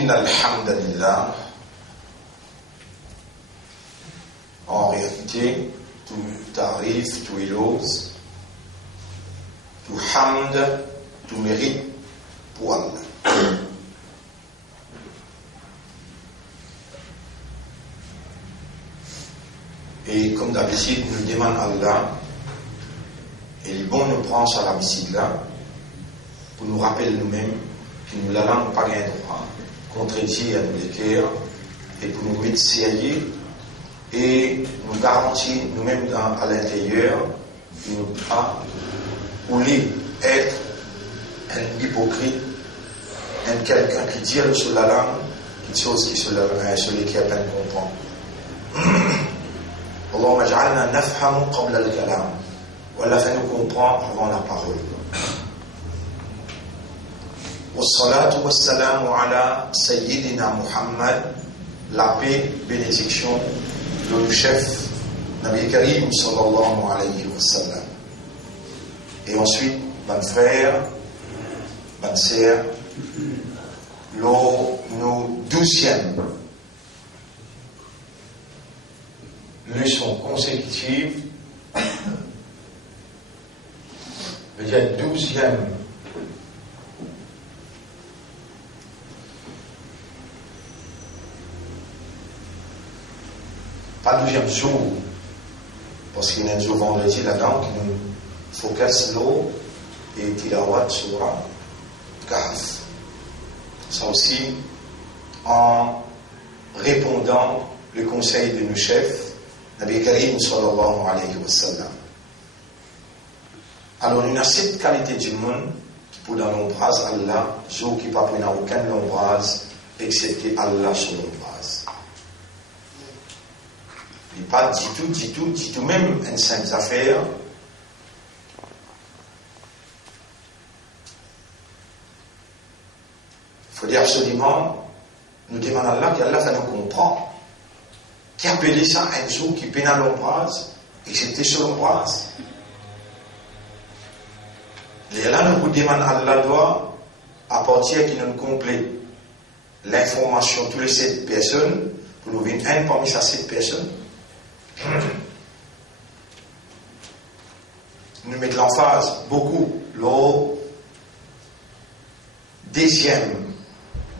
Inna alhamdulillah. En réalité, tout tarif, tout éloge, tout hamd, tout mérite pour Allah. Et comme d'habitude, nous demandons à Allah, et il est bon nous prendre sur la visite là, pour nous rappeler nous-mêmes que nous n'allons pas gagner droit, contredire à nous les cœurs, et pour nous mettre sérieux, et nous garantir nous-mêmes à l'intérieur, que nous ne pas voulu être un hypocrite, un quelqu'un qui dit sur la langue, une chose qui sur les qui a peine comprendre. Allahumma ja'alna nafhamu qabla al-kalam. Voilà, fait-nous comprendre avant la parole. Wassalatu wassalamu ala Sayyidina Muhammad, la paix, bénédiction de notre chef, Nabi Karim sallallahu alayhi wa sallam. Et ensuite, mes frères, mes sœurs, nos 12e leçons consécutives, veut dire 12e pas 12e jour, parce qu'il y a un jour vendredi là-dedans qui nous focus l'eau et tilawat sur Kahf. Ça aussi, en répondant le conseil de nos chefs, Nabi Karim sallallahu alayhi wa sallam. Alors, il y a cette qualité du monde qui peut dans l'ombrage Allah, jour qui ne peut pas prendre aucun l'ombrage, excepté Allah sur l'ombrage. Il n'y a pas du tout, même une simple affaire. Il faut dire absolument, nous demandons à Allah qu'Allah va nous comprendre. Qui appelait ça un jour qui peine à l'ombrage, excepté sur l'ombrage. Et là, nous vous demandons à Allah doit apporter qui nous complète l'information tous les 7 personnes, pour nous venir un parmi ces 7 personnes. Nous mettons l'emphase beaucoup, le 2e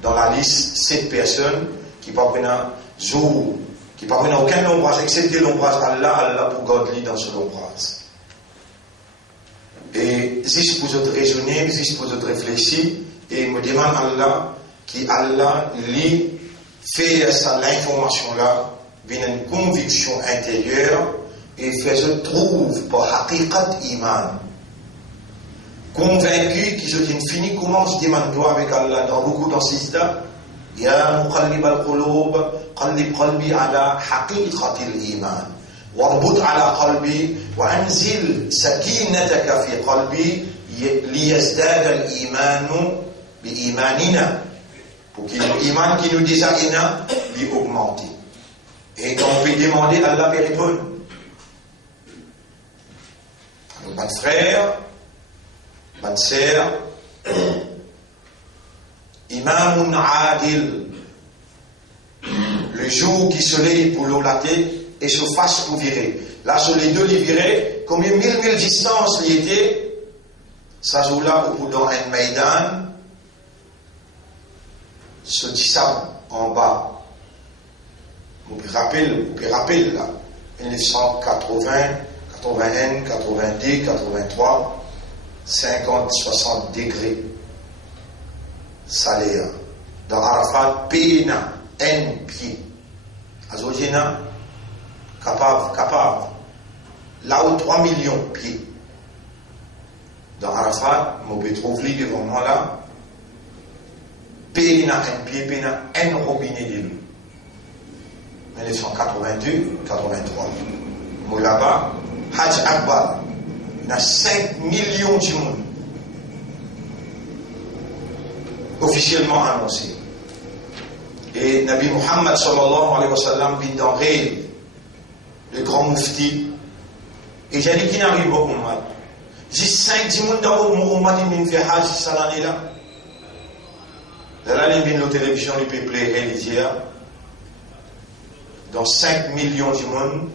dans la liste 7 personnes qui ne prennent un jour, qui ne prennent aucun ombrage, excepté l'ombrage Allah pour garder dans ce ombrage. Et juste pour autres raisonner, juste pour autres réfléchir, et me demande Allah, qui Allah lui fait ça, l'information là, vient une conviction intérieure, et fait se trouve par haqiqat iman. Convaincu qu'ils ont fini, comment se demande toi avec Allah dans beaucoup dans ces états? Ya muqallib al-qulub, qallib qalbi ala haqiqat al-iman. واربط على قلبي وأنزل سكينتك في قلبي ليزداد الإيمان بإيماننا pour que l'Iman qui nous désagréna lui augmente. Et on peut demander à Allah de répondre. Alors, mes frères, mes sœurs, Imamun Adil, le jour qui se lève pour l'olater, et se fasse pour virer. Là, sur les deux, les virer, combien mille distances il était, ça joue là, ou dans un Maïdan, se dit ça en bas. Vous pouvez rappeler là, 1980, 81, 82, 83, 50, 60 degrés. Salaire. Dans Arafat, Péna, un pied. Azogéna, capable. Là où 3 millions de pieds. Dans Arafat, je peux trouver devant moi là, Péna, un pied, Péna, un robinet de l'eau. 1982, 83. Moi là-bas, Hajj Akbar, il y a 5 millions de monde. Officiellement annoncé. Et Nabi Muhammad sallallahu alayhi wa sallam vit dans Réel, le grand moufti. Et j'ai dit qu'il n'arrive pas au Ummah. J'ai 5 10 monde dans le Ummah qui m'ont fait Hajj cette année-là. Dans la ligne de la télévision, il peut plaire dans 5 millions du monde,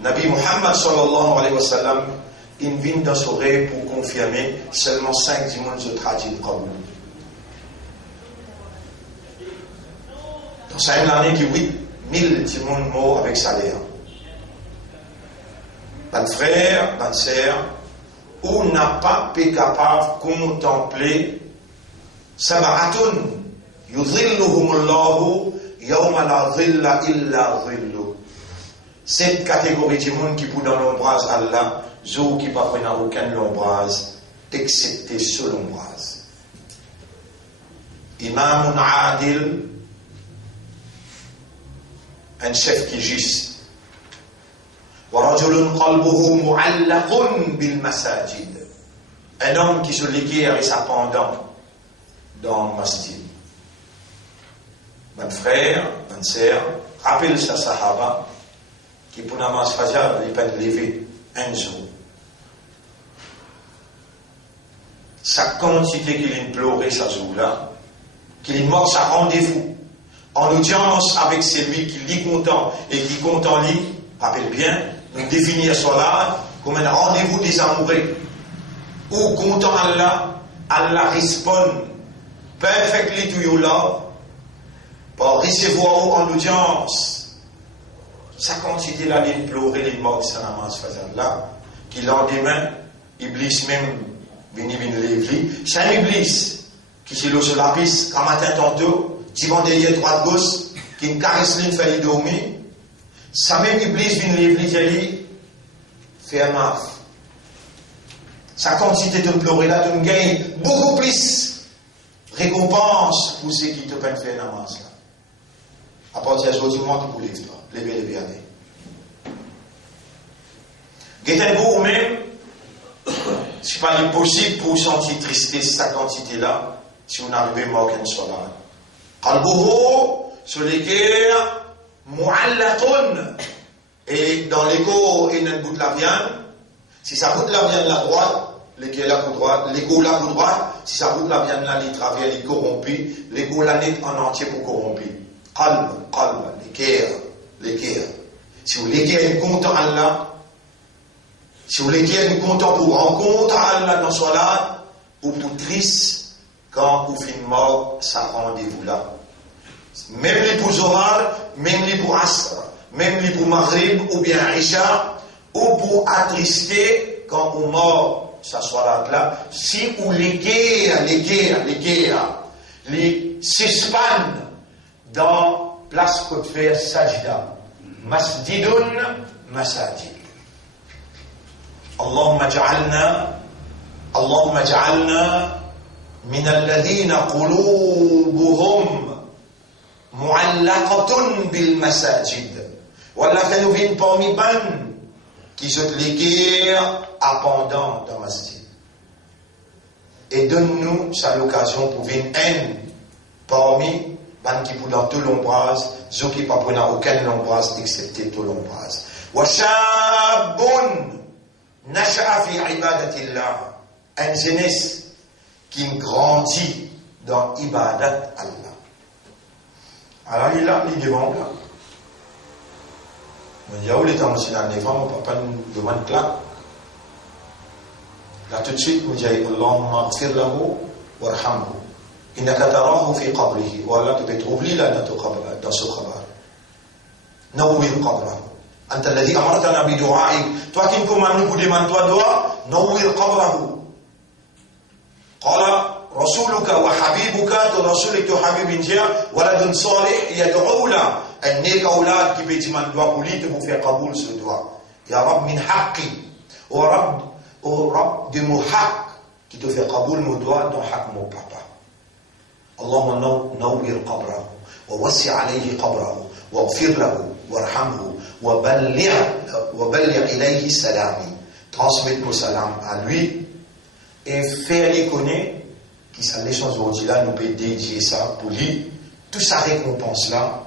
Nabi Muhammad sallallahu alayhi wa sallam, il vient dans son rêve pour confirmer seulement 5 du monde se traduisent comme dans 5 années qui 8000 du monde morts avec salaire. Mon frère, ma sœur, on n'a pas été capable de contempler Sabaratun yudhilluhumullahu yawma la dhilla illa dhillu. Cette catégorie de monde qui peut dans l'ombrage Allah, ceux qui ne prennent aucun l'ombrage, excepté ce l'ombrage. Imam Adil, un chef qui est juste. ورجل قلبه معلق بالمساجد. Un homme qui se liguait avec sa pendant dans le masjid. Mon frère, ma sœur, rappelle sa sahaba qui pour namaz fajr, il peut lever un jour. Sa quantité qu'il implorait sa jour-là, qu'il mort sa rendez-vous, en audience avec celui qui lit content et qui content lit, rappelle bien, nous définir cela comme un rendez-vous des amoureux. Où content Allah, Allah répond perfectly to your love, pour recevoir en audience. Sa quantité là d'implorer les morts de sa namaz faisant là, qui lendemain, Iblis même, vini l'évli, c'est un Iblis, qui s'est sur la piste, qu'un matin tantôt, qui vend derrière droite-gauche, qui me caresse l'une, fait dormir. Ça même Iblis vient l'évli, fait un maf. Sa quantité de pleurer là, tu gagnes beaucoup plus récompense pour ceux qui te peuvent faire un namaz là. À partir de aujourd'hui, moi, pour l'exploit, les belles années. Guettenbourg même, c'est pas impossible pour sentir tristesse sa quantité là, si on arrive mort qu'elle soit là. Qalbuhu, sur lesquels, mu'allaqun, et dans l'écho, il y a un bout de la viande. Si ça bout de la viande la droite, l'écho là pour droite, l'écho là pour droite, si ça bout de la viande là, il travaille, il corrompu, l'écho là net en entier pour corrompu. Qalb, l'équerre. Si vous l'équerre content Allah, si vous l'équerre content pour rencontrer Allah dans son là, ou pour triste, quand vous finissez mort, ça rendez-vous là. Même les pour Zohar, même les pour Asr, même les pour Maghrib, ou bien Isha, ou pour attrister quand vous mort, ça soit là, si vous l'équerre, les suspendent dans place pour faire sajda. Masjidun masajid. Allahumma ja'alna min alladhina qulubuhum mu'allaqatun bil masajid. Wallah fait nous vient parmi ban qui se l'équerre appendant dans masjid. Et donne-nous ça l'occasion pour venir parmi ban qui pour dans tout l'ombrage, ceux qui pas prennent aucun l'ombrage excepté tout l'ombrage. Wa shabun nasha'a fi ibadatillah, un jeunesse qui grandit dans ibadat Allah. Alors il a les devant là. Mais il y a où les temps aussi dans les femmes, on papa nous demande claque. Là tout de suite, nous disons Allahumma ighfir lahu warhamhu. إنك تراه في قبره ولا تبتغب لي لا نسو خبر نور قبره أنت الذي أمرتنا بدعائك تواكنكم من نقول من دعاء نور قبره قال رسولك وحبيبك رسولك وحبيب جاء ولد صالح يدعو له أنك أولاد كبيت من دعاء قلت في قبول سدعاء يا رب من حقي ورب دم حق qui te fait قبول mon doigt dans حق mon papa. اللهم نور قبره ووسع عليه قبره واغفر له وارحمه وبلغ إليه سلامي. Transmettre nos salams à lui et faire les connaître qui sa leçon aujourd'hui là nous peut dédier ça pour lui toute sa récompense là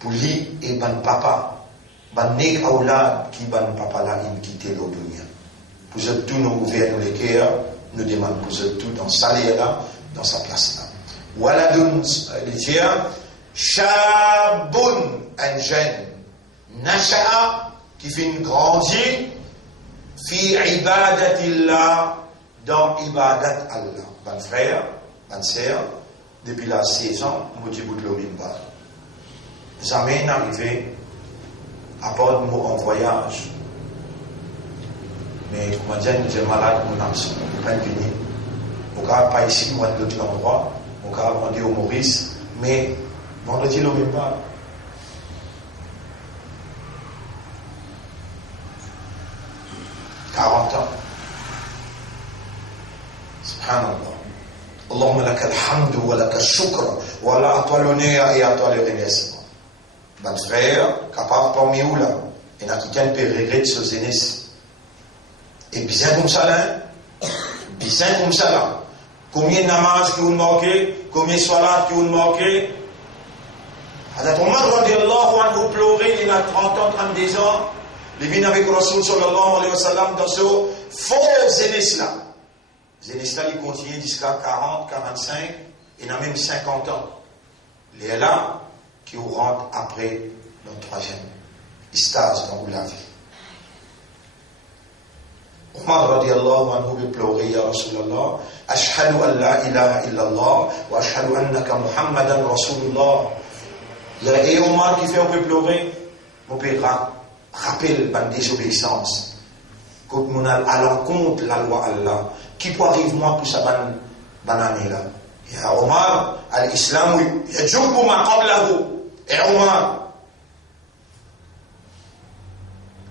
pour lui et ban papa ban nek aulad qui ban papa là il quitter le dunya pour tous nous ouvrir nous les cœurs nous demandons pour tout dans salaire là dans sa place là. Waladun, Shabun, un jeune. Nasha'a, qui fait une grandie, fi ibadatillah, dans ibadat Allah. Mon frère, ma sœur, depuis la 16 ans, je dis bout de l'Omimba. Jamais n'arrivé à part de en voyage. Mais comment dire, nous sommes malades, mon âme, on ne peut pas venir. On ne peut pas ici, moi, de l'autre endroit. On peut demander au Maurice. Mais, vendredi, l'Omimba. Subhanallah. Allahumma laka alhamdu wa laka shukra. Voilà, à toi l'honneur et à toi le remerciement. Mon frère, capable parmi nous là, il y a quelqu'un qui regrette ce zénis. Et bien comme ça là, bien comme ça là. Combien de namaz qui ont manqué, combien de salat qui ont manqué. Hadrat Omar radiallahu anhu pleurait, il a 30 ans, 32 ans. Il vient avec Rasoul sallallahu alayhi wa sallam dans ce faux zénis là. Zénis là, il continue jusqu'à 40, 45, il a même 50 ans. Il est là qui rentre après le troisième stage dans la vie. Omar radiallahu anhu veut pleurer, ya Rasulallah, ashhadu an la ilaha illallah wa ashhadu annaka Muhammadan Rasulullah. Et Omar qui fait un peu pleurer, mon père rappelle la désobéissance. Quand on a à l'encontre la loi Allah, qui peut arriver moi pour sa banane là. Ya Omar, al-Islam, yajubu ma qablahu. Et Omar,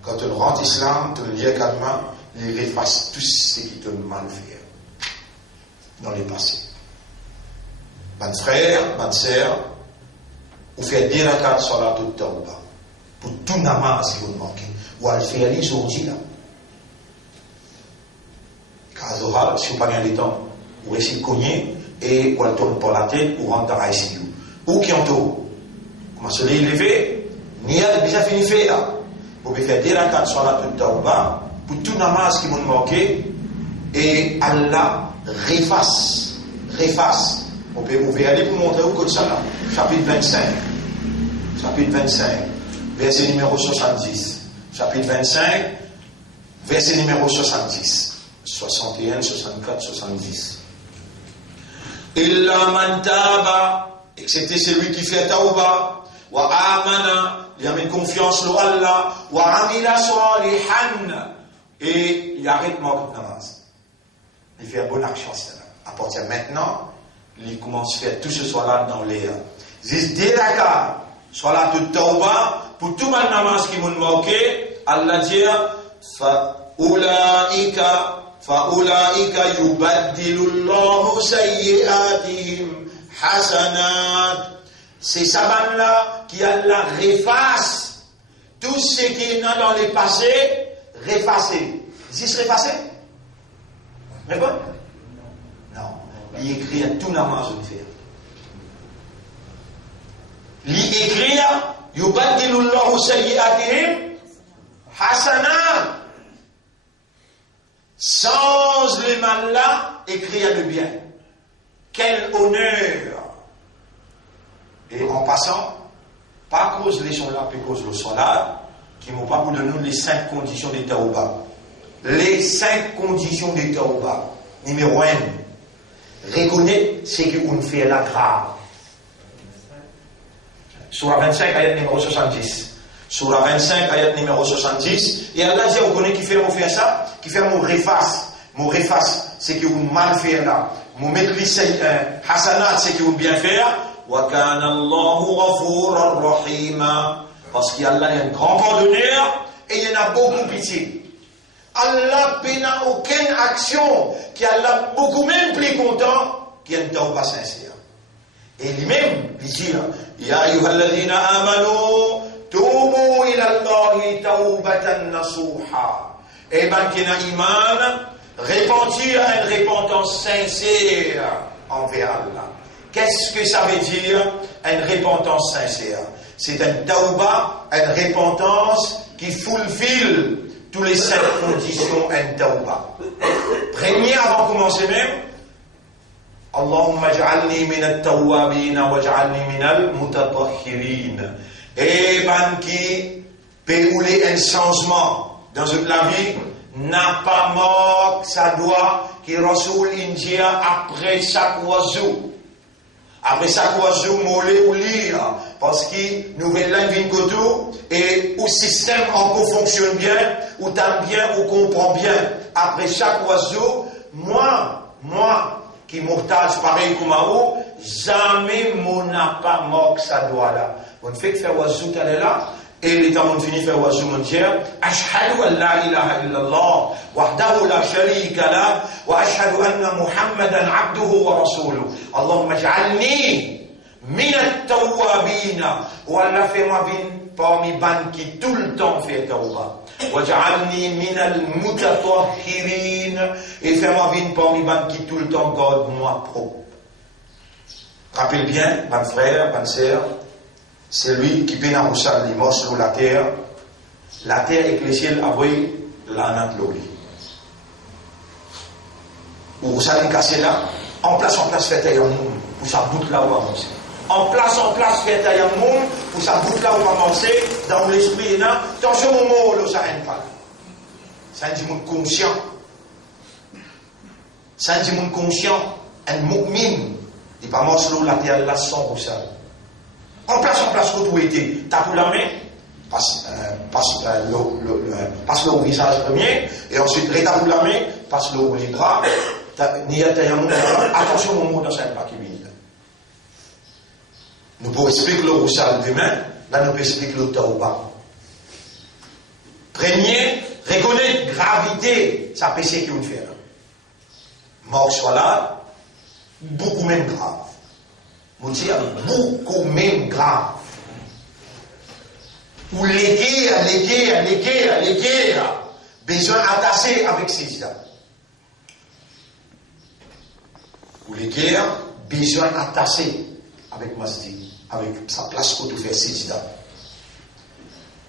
quand on rentre l'islam, tu le dis également, il efface tout ce qui te mal fait dans le passé. Mon frère, ma soeur, vous faites 10 rakats sur la toute tauba. Pour tout namaz si vous manquez. Ou à le faire les aujourd'hui là. Car si vous n'avez pas de temps, vous restez cogné et vous tournez pour la tête ou rentre dans l'ICU. Ou qui entoure. Comment se lever, ni à déjà fini fait là. Vous pouvez faire 10 rakats sur la toute tauba. Pour tout namaz qui vous manquez. Et Allah refasse. On peut aller pour montrer où comme ça là. Chapitre 25. Chapitre 25. Verset numéro 70. Chapitre 25. Verset numéro 70. 61, 64, 70. Illa man taba, excepté celui qui fait tauba, wa amana, il a mis confiance en Allah, wa amila salihan, et il arrête mort de namaz. Il fait une bonne action, à partir de maintenant, il commence à faire tout ce soir-là dans les zis diraka, soit là de tauba, pour tout le namaz qui m'ont manqué, Allah dit, فَأُولَٰئِكَ يُبَدِّلُ اللَّهُ سَيِّئَاتِهِمْ حَسَنَاتٍ. C'est ça là qui Allah efface tout ce qui est dans le passé, refacé. Dis refacé? Répond? Non. Il écrit à tout namaz de faire. Il écrit يُبَدِّلُ اللَّهُ سَيِّئَاتِهِمْ حَسَنَاتٍ. Sans le mal là, écrire le bien. Quel honneur! Et en passant, pas cause les sont là, puis cause le sont là, qui m'ont pas pour de nous les 5 conditions des Taouba. Les 5 conditions des Taouba. Numéro 1, reconnaître ce qu'on fait là grave. Surah 25, ayat numéro 70. Surah 25, ayat numéro 70. Et Allah dit, on connaît qui fait mon faire ça, qui fait mon reface. Mon reface, c'est que vous mal faire là. Mon mettre hasanat, c'est que vous bien faire. Wa kana Allahu ghafuran rahima. Parce qu'Allah est un grand pardonneur et il y en a beaucoup pitié. Allah n'a aucune action qui Allah beaucoup même plus content qu'il y a une tauba sincère. Et lui-même, il dit, Ya ayyuhalladhina amanu, tubu ila Allahi tawbatan nasuha. Et ben, qui n'a iman, repentir à une repentance sincère envers Allah. Qu'est-ce que ça veut dire, une repentance sincère? C'est une tauba, une repentance qui fulfille tous les 5 conditions, une tauba. Premier, avant de commencer même, Allahumma ij'alni min at-tawwabin waj'alni min al-mutatahhirin. Et ben qui peut rouler un changement dans la vie n'a pas mort, ça doit qui Rasoul India après chaque oiseau. Après chaque oiseau, molé ou lire, parce que nouvelle langue vient koto et au système encore fonctionne bien, ou t'aimes bien, ou comprend bien. Après chaque oiseau, moi, qui mortage pareil comme moi, jamais mon n'a pas mort ça doit là. On fait que faire oiseau t'as là. Et les temps on finit faire oiseau mon Dieu. Ashhadu an la ilaha illallah wahdahu la sharika lah wa ashhadu anna Muhammadan abduhu wa rasuluhu. Allahumma ij'alni min at-tawwabin wa Allah fais-moi parmi ban qui tout le temps fait tawba. Waj'alni min al-mutatahhirin et fais-moi parmi ban qui tout le temps garde-moi propre. Rappelle bien, mon frère, ma sœur, c'est lui qui peut nous les morts sur la terre est le ciel avec la nature. Ou vous savez casser là, en place, fait un monde, pour ça bout là où avancer. En place, fait un monde, pour ça bout là où avancer, dans l'esprit, là, attention au mot, là, ça n'aime pas. Ça dit monde conscient. Ça dit monde conscient, un mu'min, il pas mort sur la terre là sans vous savez. En place, que tout était. T'as pour la main, passe le au visage premier, et ensuite, rétablit pour la main, passe le au les bras, attention au moment dans cette partie vide. Nous pouvons expliquer le roussal demain, là nous pouvons expliquer le tauba. Premier, reconnaître gravité, ça péché qui vous fait. Mort soit là, beaucoup même grave. Vous dites beaucoup même grave. Ou léguer, besoin attaché avec ces idées. Ou léguer, besoin attaché avec Masdi, avec sa place pour tout faire ces idées.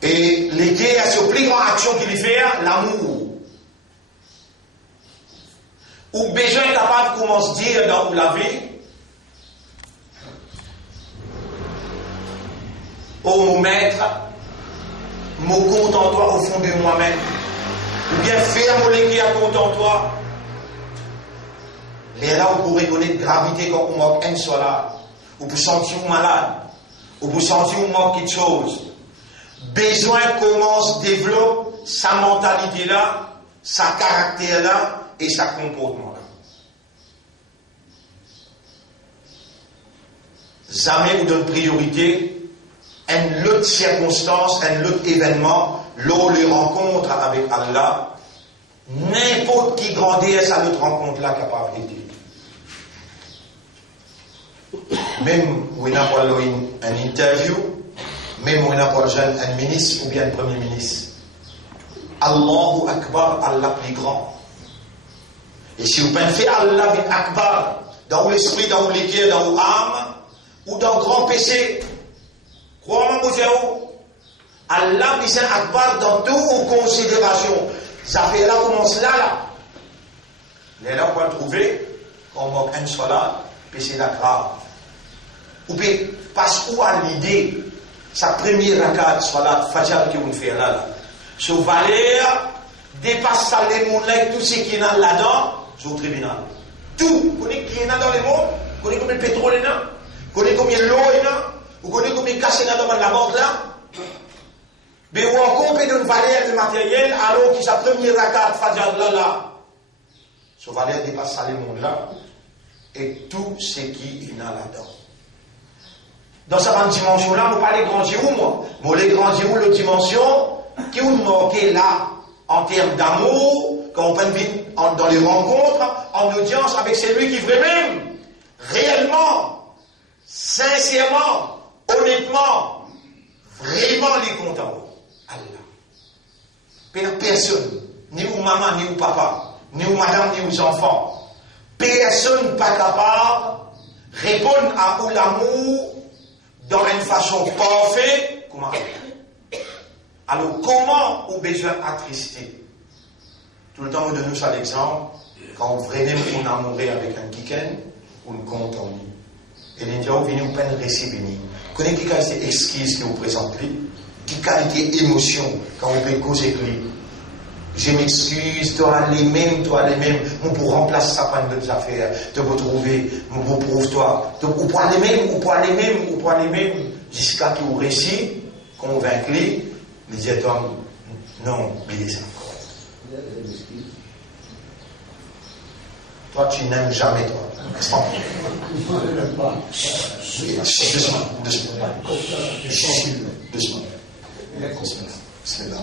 Et léguer à ce plus grande action qu'il fait, l'amour. Ou besoin capable de commencer à dire dans la vie, oh mon maître, mon compte en toi au fond de moi-même, ou bien faire mon légué à compte en toi. Les là, vous pourrez connaître gravité quand on manque un soit là, ou pour sentir malade, ou pour sentir on manque quelque chose. Besoin commence, développe sa mentalité là, sa caractère là, et sa comportement là. Jamais vous donne priorité une autre circonstance, un autre événement, l'eau les rencontre avec Allah, n'importe qui grandisse à notre rencontre-là capable d'aider. Même où il n'a pas une interview, même où il n'a pas un ministre ou bien un premier ministre. Allahu Akbar, Allah plus grand. Et si vous pensez Allah Akbar, dans l'esprit, dans l'équerre, dans l'âme, ou dans le grand péché, croyez-moi, Allah dit Akbar dans toutes vos considérations. Ça fait là commence là. Les là, on va trouver, quand on manque un soit là, péché la grave. Ou bien, parce où à l'idée, sa première rakat soit là, Fajr qui vous fait là. Ce valeur dépasse ça les mondes là, tout ce qui est là-dedans, c'est au tribunal. Tout, vous connaissez qui est là dans les mondes, vous connaissez combien de pétrole est là, vous connaissez combien l'eau est là, vous connaissez combien de cash est là dans la banque là. Mais ou encore peut d'une valeur de matériel alors que sa première rakat Fajr là. Ce valeur dépasse ça les mondes là et tout ce qui est là-dedans. Dans cette dimension-là, vous parlez de grands girous, moi. Moi, les grands girous, la dimension qui vous manquez là, en termes d'amour, quand on peut vivre dans les rencontres, en audience avec celui qui vraiment, réellement, sincèrement, honnêtement, vraiment les content. Allah. Personne, ni ou maman, ni ou papa, ni ou madame, ni ou enfants, personne pas capable de répondre à l'amour dans une façon parfaite. Comment? Alors, comment on besoin attrister? Tout le temps, on donne ça l'exemple. Quand vraiment on a amouré avec un kiken, pour le compte en lui. Et les gens viennent au peine réciter. Connaissez qui qualité exquise que vous présentez, qui qualité émotion quand vous pouvez causer avec lui. Je m'excuse, toi les mêmes, on pour remplacer ça par d'autres affaires, te retrouver, on vous prouve toi, ou pour les mêmes, jusqu'à qu'il vous récit, convaincu, il dit non, il est ça. Toi, tu n'aimes jamais, toi. Doucement. C'est là.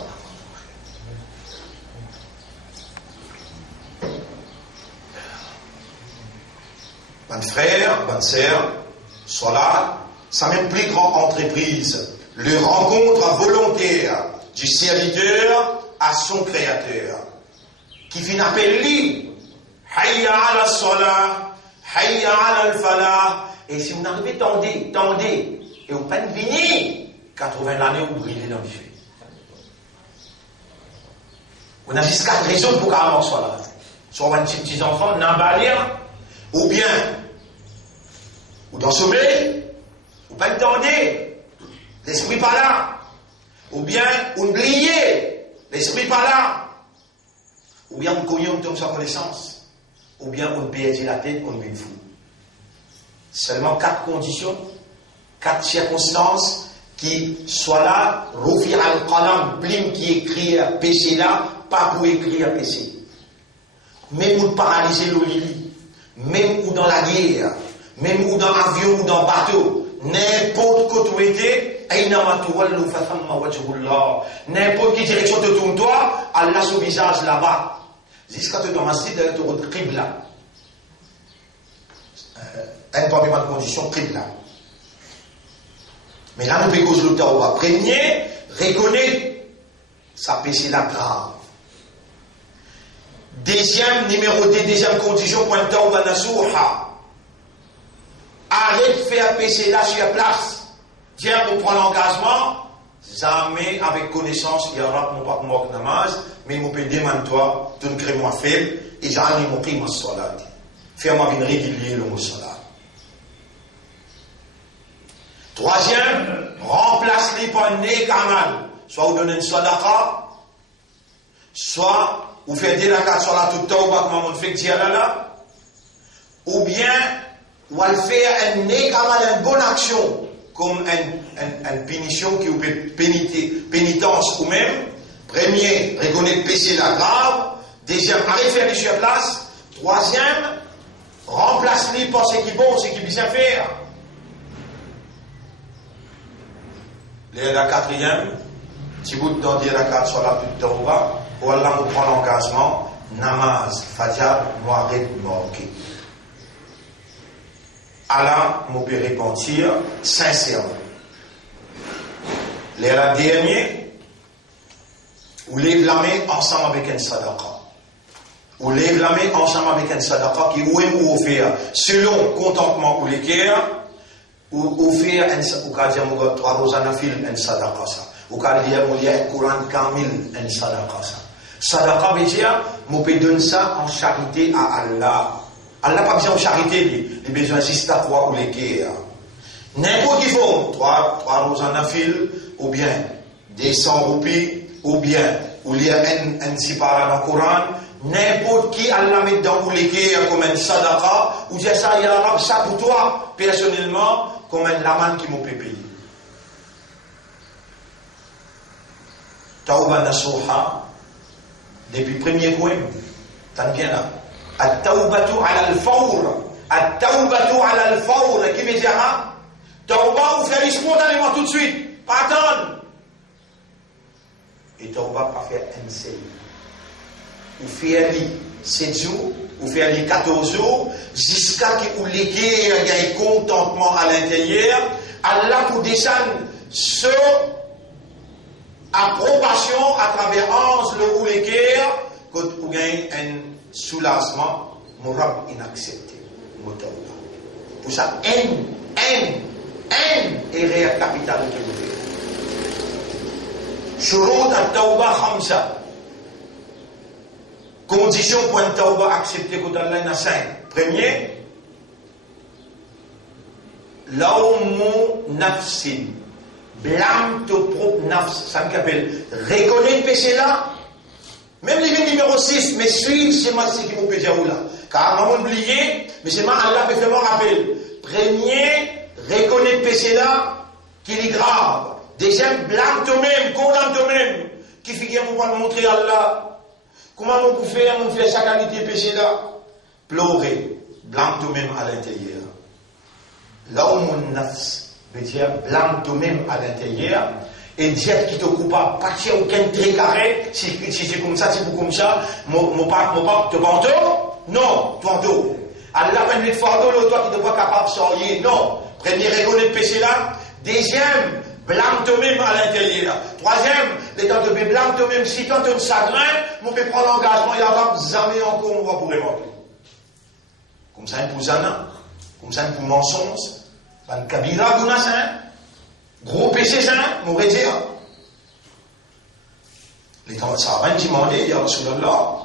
Bonne frère, bonne sœur, soit là, sa même plus grande entreprise, le rencontre volontaire du serviteur à son créateur, qui finit appelé lui, Hayya ala salah, Hayya ala al-falah, et si vous arrivez, tendez, et vous pouvez venir, 80 l'année, vous brillez dans le feu. On a jusqu'à raison pour qu'un soit là. Soit on va des petits enfants, n'emballer, ou bien, ou dans le sommeil, ou pas le tendez, l'esprit pas là, ou bien, oubliez, l'esprit pas là, ou bien, on connaît, on tombe sans connaissance, ou bien, on perd la tête, on devient fou. Seulement 4 conditions, 4 circonstances qui soient là, Rufi al-Qalam, Plim qui écrit à PC là, pas pour écrire à PC. Même ou paralyser l'Olili, même ou dans la guerre, même ou dans l'avion ou dans le bateau, n'importe quoi tu étais, n'importe quelle direction te tourne toi, Allah son visage là-bas. Jusqu'à te dans masjid, tu retrouves Qibla. Une première condition, Qibla. Mais là, nous pouvons le tawba. Premier, reconnaître sa péché la grave. Deuxième condition, point tawba nasuha. Arrête de faire péché là sur la place. Tiens, pour prendre l'engagement, jamais avec connaissance, il y aura mon pas mort namaz, mais mon peut demander toi, tu ne crées moi faible, et j'arrive mon prix ma salat. Fais-moi une régulier le mot salat. Troisième, remplace-les par un nekamal. Soit vous donnez une sadaqa, soit vous faites des rakats sur la toute tawba comme on fait dire là, ou bien vous allez faire un nekamal, une bonne action, comme une punition qui vous peut pénitence ou même. Premier, reconnaître péché la grave. Deuxième, arrêtez de faire les sur place. Troisième, remplace-les par ce qui est bon, ce qui est bien faire. La quatrième, si vous donnez la carte sur la toute tawba, ou Allah nous prend l'engagement, namaz, fajr, moaret, morki. Allah nous peut repentir sincèrement. La dernière, vous lève la main ensemble avec un sadaqa. Vous lève la main ensemble avec un sadaqa qui ou aime ou offert, selon contentement ou l'équerre, ou offert un, ou qu'a dit mon 3 rosana film un sadaqa ça. Ou qu'a dit mon lien Coran kamil un sadaqa ça. Sadaqa veut dire, mon peut donner ça en charité à Allah. Allah n'a pas besoin de charité, il a besoin de taqwa ou l'équerre. N'importe qui font 3 rosana film, ou bien des 100 roupies, ou bien, ou il y a un sipara dans le Coran, n'importe qui Allah met dans l'équerre comme un sadaqa, ou dire ça, il y a ça pour toi, personnellement, comme un laman qui m'a payé. Tawba nasuha, depuis le premier point, t'as bien là. At-tawbatu ala al-fawr. At-tawbatu ala al-fawr, qui veut dire, tawba, vous faites spontanément tout de suite, pas attendre. Et tawba, pas faire un seul. Ou faire les 7 jours, ou faire les 14 jours, jusqu'à ce que vous l'ayez un contentement à l'intérieur, Allah pour descendre ce approbation à travers 11 le ou l'équerre, que vous gagnez un soulagement, mon rab inaccepté. Pour ça, haine est réelle capitale que vous faites. Shurut at-tawba khamsa. Condition pour une tawba acceptée que Allah a 5. Premier, Laumu nafsin. Blâme ton propre nafs. Ça m'appelle. Reconnais le péché là. Même les numéro 6, mais suivre, c'est moi qui vous peux dire là. Car on m'a oublié, mais c'est moi Allah me fait mon rappel. Premier, reconnais le péché là, qu'il est grave. Deuxième, blâme toi-même, condamne toi-même. Qui fait pour pas montrer Allah. Comment on peut faire sa qualité de péché là? Pleurer, blâme toi-même à l'intérieur. Là où mon nafs veut dire blâme toi-même à l'intérieur. Et dire qui te coupable, pas qu'il y ait aucun trait carré, si c'est comme ça, c'est comme ça, mon pas, te bandeau? Non, bandeau. Allah va nous faire de toi qui ne pas capable de sortir. Non. Premier, reconnaître le péché là. Deuxième, blâme toi-même à l'intérieur. Troisième, l'état de blâme toi-même. Si tu as un chagrin, on peut prendre l'engagement, il y aura jamais encore, on va pouvoir rentrer. Comme ça, pour Zana, comme ça, pour mensonge, un kabila, gros péché, ça, on va dire. Les temps, ça va demander, il y a Rasulallah.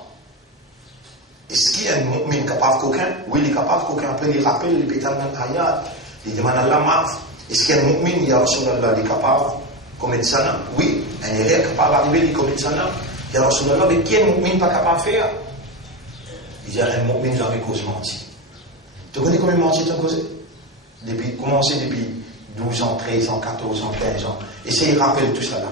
Est-ce qu'il y a un mu'min capable qu'aucun? Oui, il est capable qu'aucun. Après, il rappelle les pétales dans l'ayat. Il demande à Allah maf. Est-ce qu'il y a un mu'min, il y a Rasulallah, il est capable de commettre ça? Oui, un erreur capable d'arriver, il commet ça. Il y a Rasulallah, mais qui est un mu'min pas capable de faire? Il y a un mu'min qui avait cause menti. Tu connais combien de menti tu as causé? Depuis, commencé depuis 12 ans, 13 ans, 14 ans, 15 ans. Essaye de rappeler tout ça là.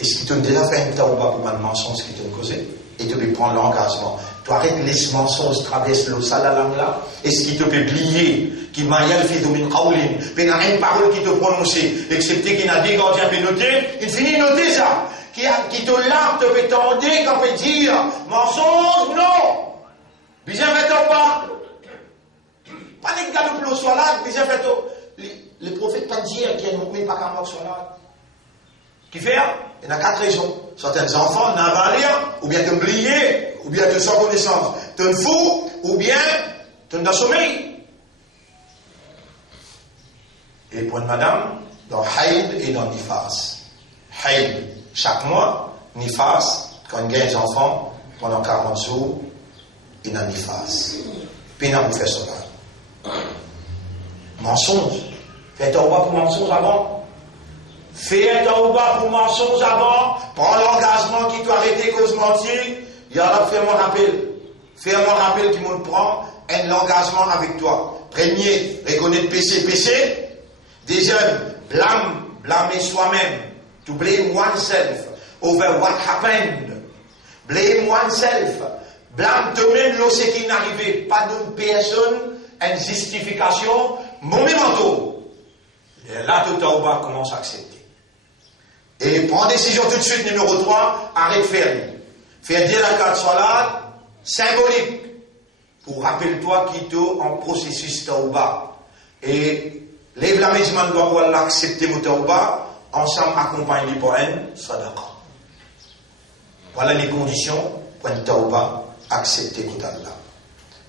Est-ce qu'il t'a déjà fait un taouba pour un mensonge qui t'a causé? Et tu peux prendre l'engagement. Tu arrêtes les mensonges, traverse le salalam là. Est-ce qu'il te peut oublier qu'il m'a fait domine Kaoulin? Il n'y a une parole qui te prononce, excepté qu'il n'a dit gardien peut noter. Il finit noter ça. Qui te lave, te fait tendre, qu'on peut dire mensonge, non. Bien fait pas. Pas les gars de plus soit là, bien fait le prophète pas dire qu'il y a un mu'min pas qu'à mort soit là. Qui fait? Il y en a 4 raisons. Certains enfants n'ont pas lire, ou bien t'oublier, ou bien te sans connaissance. T'es fou, ou bien t'es dans le sommeil. Et pour une madame, dans Haïd et dans Nifas. Haïd, chaque mois, Nifas, quand il y a des enfants, pendant 40 jours, et dans Nifas. Puis il a fait ça. Mensonge. Fais tauba pour mensonge avant. Fais tauba pour mensonge avant. Prends l'engagement qui doit arrêter cause mentir. Il y a là, fais-moi rappel. Fais-moi rappel qui me prend un engagement avec toi. Premier, reconnaître péché. Deuxième, blâmer soi-même. To blame oneself over what happened. Blame oneself. Blâme toi-même lorsque qui n'arrivait pas d'une personne. Une justification, momento. Et là, tout tauba commence à accepter. Et prends décision tout de suite, numéro 3, arrête de faire. Faire 10 rakats salat, symbolique. Pour rappelle-toi qu'il est en processus tauba. Et lève la maison de doit l'accepter mon tauba, ensemble accompagne pour un sadaqa. Voilà les conditions pour un tauba accepter pour Allah.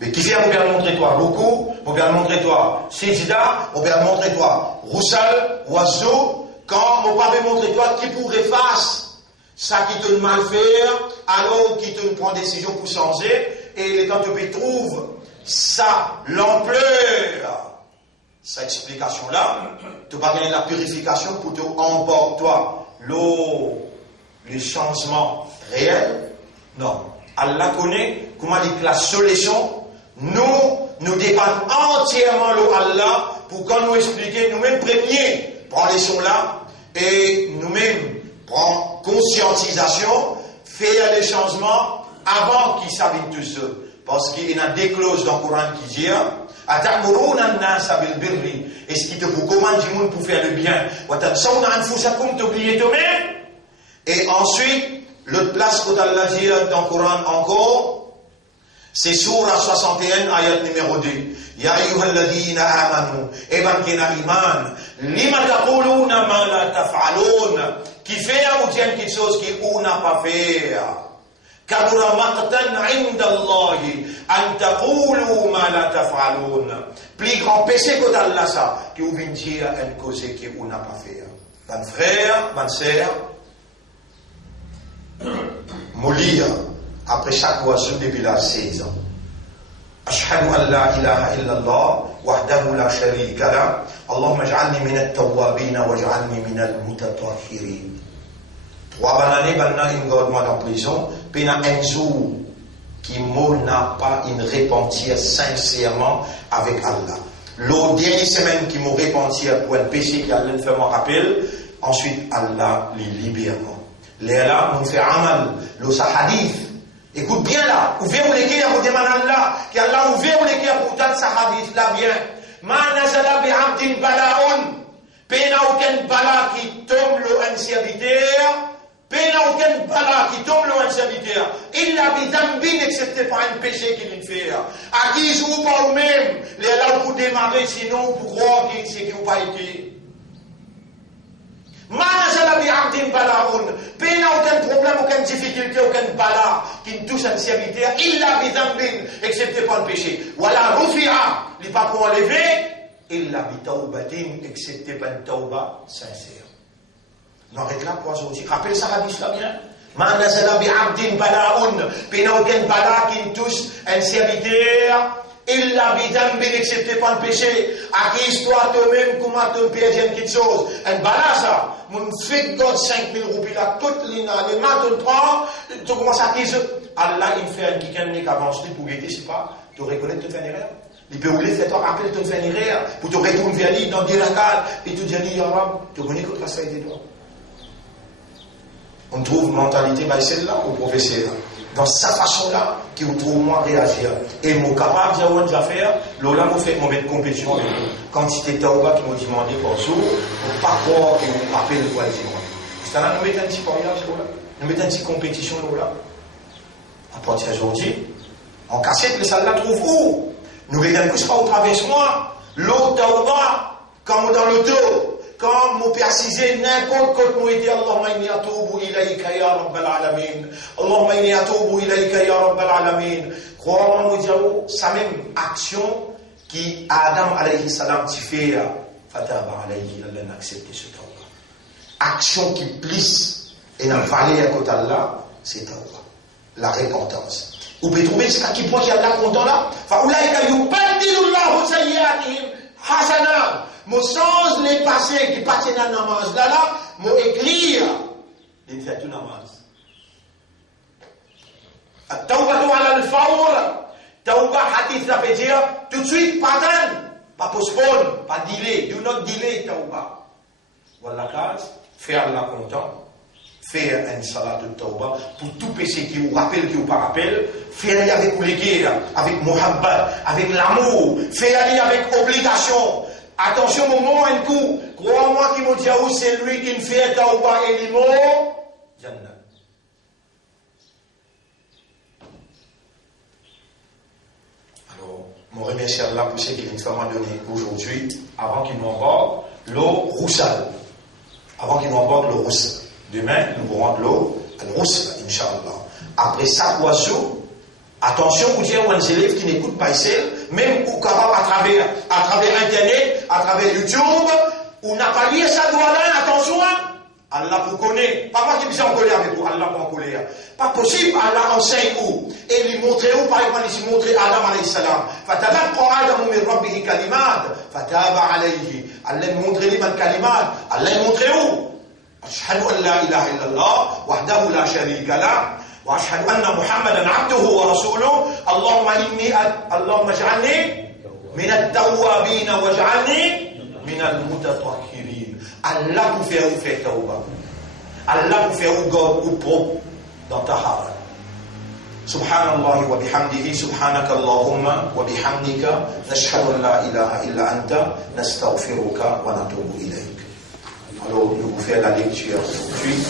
Mais qui vient, on vient montrer toi Ruku, on vient montrer toi Sejida, on vient montrer toi Roussal, Oiseau, quand on va montrer toi qui pourrait faire ça qui te mal faire, alors qui te prend décision pour changer, et quand tu trouves ça, l'ampleur, cette explication-là, tu vas gagner la purification pour te emporter toi l'eau, les changements réels. Non. Allah connaît comment dit que la solution, nous dépendons entièrement de Allah pour quand nous expliquer, nous-mêmes premiers, prendre les sons là, et nous-mêmes prendre conscientisation, faire les changements avant qu'ils s'habillent tout seuls. Parce qu'il y a des clauses dans le Coran qui disent est-ce qu'il te vous commande du monde pour faire le bien? T'oublier toi-même. Et ensuite, l'autre place que Allah dit dans le Coran encore, c'est Surah 61, ayat numéro 2. Ya ayyuhalladhina amanu, eban kina iman, lima taquluna ma la taf'alun, qui fait ou tient quelque chose qui ou n'a pas fait. Kabura maqtan 'inda Allah an taqulu ma la taf'alun. Plus grand péché que d'Allah ça, qui ou vient dire une cause qui ou n'a pas fait. Mon frère, ma sœur, Moulir, après chaque oiseau depuis l'âge 16 ans. أشهد أن لا إله إلا الله وحده لا شريك له اللهم اجعلني من التوابين واجعلني من المتطهرين. 3 bonnes années, maintenant, il me en prison. Puis, un jour, qui n'a pas une repentir sincèrement avec Allah. L'autre dernière semaine qui m'a repentir pour un péché qui Allah fait mon rappel, ensuite Allah les libère. Les là, on fait amal, le hadith. Écoute bien là, ouvrez-vous les cœurs pour demander à Allah, qu'Allah ouvre les cœurs pour tant sa hadith là bien. Ma nazala bi abdin bala'un, pena aucun bala qui tombe le serviteur. Pena aucun bala qui tombe loin de serviteur. Il a bi dambin, excepté par un péché qu'il fait. À qui ou pas ou même, les là pour démarrer, sinon pour croire qu'il sait qu'il n'a pas été. Manazala bi abdin balaun. Pena aucun problème, aucune difficulté, aucun bala qui ne touche un serviteur. Il a bi dambin, excepté par le péché. Voilà, rufi'a, il n'est pas pour enlever. Il a bi taubatin, excepté par une tauba sincère. On arrête là pour aujourd'hui. Rappelez ça, hadith là bien. Ma nazala bi abdin bala'un. Pena aucun bala qui ne touche un serviteur. Illa bi dambin, excepté par le péché. À qui toi toi-même, comment tu perds quelque chose. Un bala ça. Mon fait God 5000 roupies là, toutes les mains tu prends. Tu commences à dire, Allah il fait un quelqu'un qui avance pour guetter, c'est pas. Tu reconnais que tu fais une erreur. Il peut rouler, fait toi rappeler que tu fais une erreur. Pour te retourner vers lui dans 10 rakats. Et tu dis, Ya Rab, tu connais que ça a été toi. On trouve mentalité bah, celle-là au professeur. Dans sa façon-là, qui vous trouve moins réagir. Et mon capable de faire affaires, là, vous faites mauvaise compétition avec vous. Quand c'était Taouba qui m'a demandé par jour, pour ne pas croire que vous rappelez le quoi dire. C'est là, nous mettons un petit pariage là. Nous mettons une petite compétition là. À partir d'aujourd'hui, en cassette, les salles là trouvent où? Nous regardons que ce pas au traversement. L'eau Taouba, quand on est dans le dos. Quand vous persisez n'importe quoi vous dites Allahumma inni atubu ilayka ya rabbal alamin. Allahumma inni atubu ilayka ya rabbal alamin. Croyez-moi, vous dites, sa même action qui Adam alayhi salam t'y fait, fataba alayhi, Allah n'a accepté ce tawba. Action qui plisse et n'a valé à côté d'Allah, c'est tawba. La repentance. Vous pouvez trouver ce qui point qu'il y a Allah content là. Fa ulaika yubaddilullahu sayyi'atihim hasana. Mon sens les passés qui passent dans la namaz là, mon écrire les fait tout namaz. Tawbatu ala al-fawr, tawba hadith ça veut dire tout de suite, pas attendre, pas postpone, pas delay, do not delay tawba. Voilà case, faire Allah content, faire un salat de tawba pour tout péché qui vous rappelle, qui vous pas rappelle, faire aller avec les avec muhabbat, avec l'amour, faire aller avec obligation. Attention, moment, un coup. Crois-moi qui me dit, c'est lui qui me fait Taouba et l'imo. Jannah. Alors, mon remercie à Allah pour ce qu'il m'a donné aujourd'hui, avant qu'il m'embarque l'eau roussale. Avant qu'il m'embarque l'eau roussale. Demain, nous pourrons de l'eau roussale, Inch'Allah. Après ça, oiseau. Attention, vous dites aux élèves qui n'écoutent pas ici, même ou capable à travers Internet, à travers YouTube, ou n'a pas lié ça doit là, attention, Allah vous connaît. Pas moi qui me suis en colère avec vous, Allah en colère. Pas possible, Allah enseigne où. Et lui montrer où, par exemple, ici montrer Adam alayhi salam. Fatalaqa Adam min rabbihi kalimat, fataba alayhi. Allah montre lui man kalimat. Allah montre où. Ashhadu an la ilaha illallah, wahdahu la sharika lah. وأشهد أن محمدا عبده ورسوله اللهم اجعلني من التوابين واجعلني من المتطهرين. Allah vous fait vous faire tawba. Allah vous fait vous God ou propre dans ta hara. Subhanallah wa bihamdihi subhanaka Allahumma wa bihamdika nashhadu an la ilaha illa anta nastaghfiruka wa natubu ilayk. Alors nous vous faisons la lecture aujourd'hui.